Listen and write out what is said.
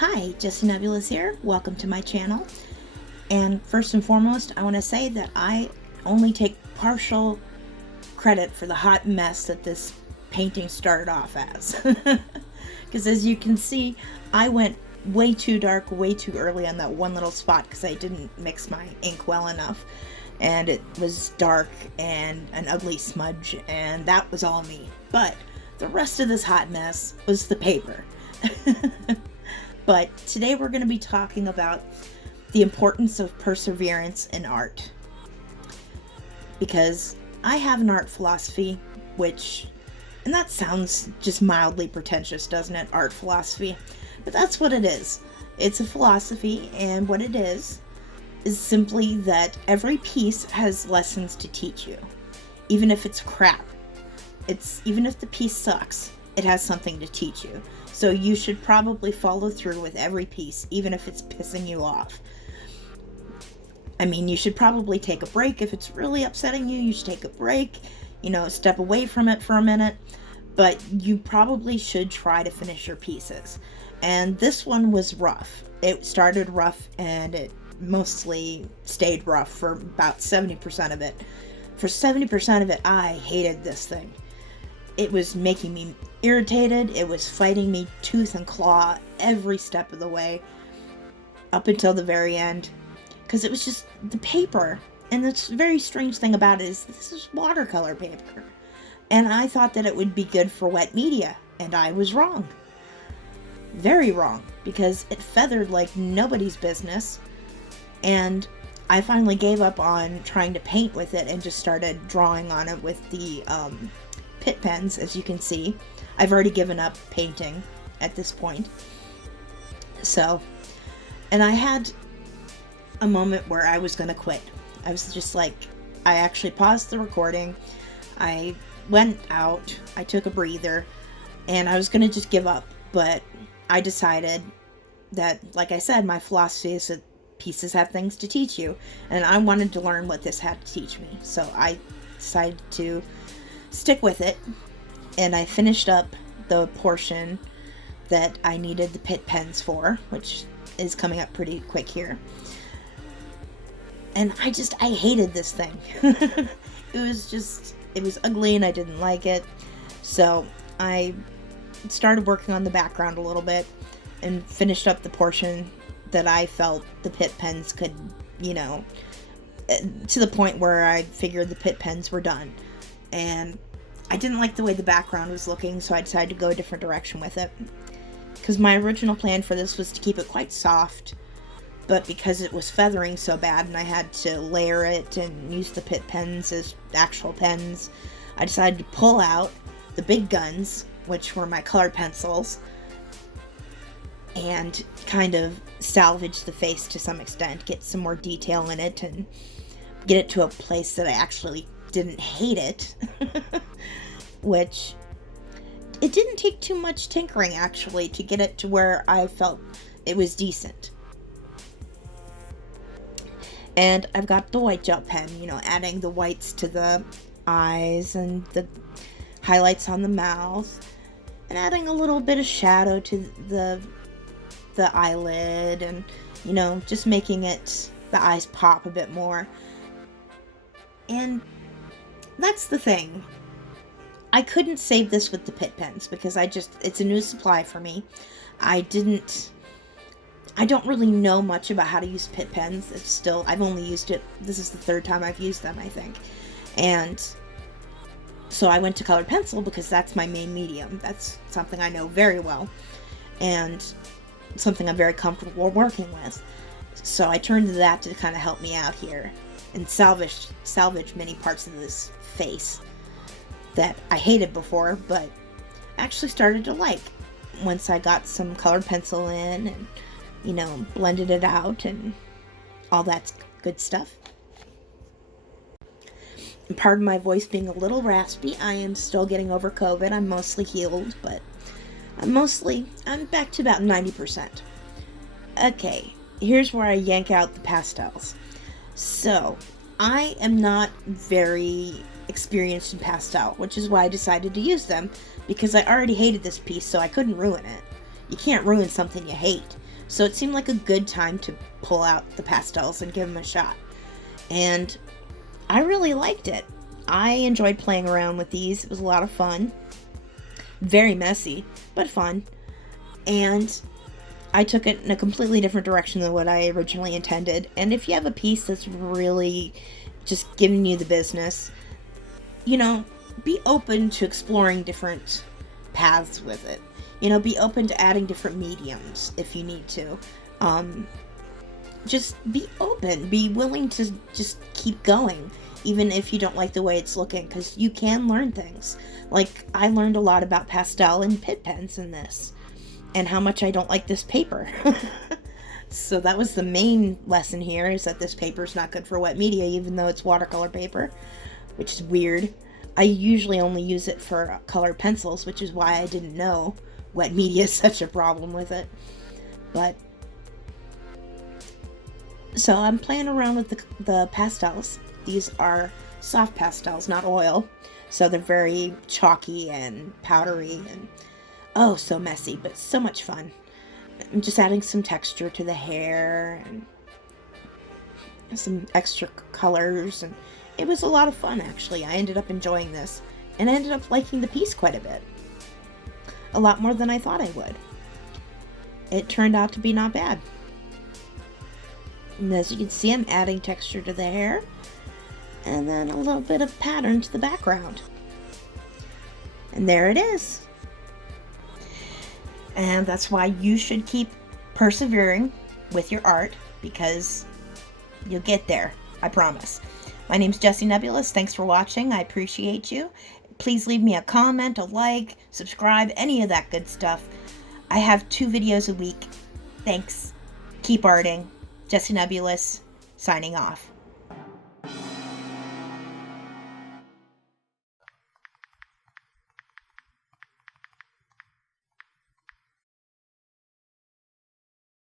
Hi, Jessie Nebulous here. Welcome to my channel. And first and foremost, I want to say that I only take partial credit for the hot mess that this painting started off as. Because as you can see, I went way too dark, way too early on that one little spot because I didn't mix my ink well enough. And it was dark and an ugly smudge, and that was all me. But the rest of this hot mess was the paper. But today we're going to be talking about the importance of perseverance in art. Because I have an art philosophy, and that sounds just mildly pretentious, doesn't it? Art philosophy. But that's what it is. It's a philosophy, and what it is simply that every piece has lessons to teach you. Even if it's crap. Even if the piece sucks, it has something to teach you. So you should probably follow through with every piece, even if it's pissing you off. I mean, you should probably take a break. If it's really upsetting you, you should take a break, step away from it for a minute. But you probably should try to finish your pieces. And this one was rough. It started rough and it mostly stayed rough for about 70% of it. For 70% of it, I hated this thing. It was making me irritated. It was fighting me tooth and claw every step of the way up until the very end. Because it was just the paper. And the very strange thing about it is this is watercolor paper. And I thought that it would be good for wet media. And I was wrong. Very wrong. Because it feathered like nobody's business. And I finally gave up on trying to paint with it and just started drawing on it with the Pit pens, as you can see. I've already given up painting at this point. So, and I had a moment where I was going to quit. I was just like, I actually paused the recording. I went out, I took a breather, and I was going to just give up. But I decided that, like I said, my philosophy is that pieces have things to teach you. And I wanted to learn what this had to teach me. So I decided to stick with it, and I finished up the portion that I needed the pit pens for, which is coming up pretty quick here. And I hated this thing. It was ugly and I didn't like it. So I started working on the background a little bit and finished up the portion that I felt the pit pens could, to the point where I figured the pit pens were done. And I didn't like the way the background was looking, so I decided to go a different direction with it. Because my original plan for this was to keep it quite soft, but because it was feathering so bad and I had to layer it and use the pit pens as actual pens, I decided to pull out the big guns, which were my colored pencils, and kind of salvage the face to some extent, get some more detail in it, and get it to a place that I actually didn't hate it. Which it didn't take too much tinkering actually to get it to where I felt it was decent. And I've got the white gel pen, adding the whites to the eyes and the highlights on the mouth, and adding a little bit of shadow to the eyelid, and just making it the eyes pop a bit more. And that's the thing. I couldn't save this with the pit pens because it's a new supply for me. I don't really know much about how to use pit pens. I've only used it, this is the third time I've used them, I think. And so I went to colored pencil because that's my main medium. That's something I know very well. And something I'm very comfortable working with. So I turned to that to kind of help me out here and salvage many parts of this face that I hated before, but actually started to like once I got some colored pencil in and, blended it out and all that good stuff. And pardon my voice being a little raspy. I am still getting over COVID. I'm mostly healed, but I'm back to about 90%. Okay, here's where I yank out the pastels. So, I am not very experienced in pastel, which is why I decided to use them, because I already hated this piece, so I couldn't ruin it. You can't ruin something you hate. So it seemed like a good time to pull out the pastels and give them a shot. And I really liked it. I enjoyed playing around with these. It was a lot of fun. Very messy, but fun. And I took it in a completely different direction than what I originally intended. And if you have a piece that's really just giving you the business, be open to exploring different paths with it. Be open to adding different mediums if you need to. Just be open. Be willing to just keep going, even if you don't like the way it's looking, because you can learn things. Like, I learned a lot about pastel and pit pens in this, and how much I don't like this paper. So that was the main lesson here, is that this paper is not good for wet media, even though it's watercolor paper, which is weird. I usually only use it for colored pencils, which is why I didn't know wet media is such a problem with it. But so I'm playing around with the pastels. These are soft pastels, not oil. So they're very chalky and powdery and oh, so messy, but so much fun. I'm just adding some texture to the hair and some extra colors, and it was a lot of fun, actually. I ended up enjoying this, and I ended up liking the piece quite a bit. A lot more than I thought I would. It turned out to be not bad. And as you can see, I'm adding texture to the hair, and then a little bit of pattern to the background. And there it is. And that's why you should keep persevering with your art, because you'll get there, I promise. My name's Jessie Nebulous. Thanks for watching. I appreciate you. Please leave me a comment, a like, subscribe, any of that good stuff. I have 2 videos a week. Thanks. Keep arting. Jessie Nebulous, signing off.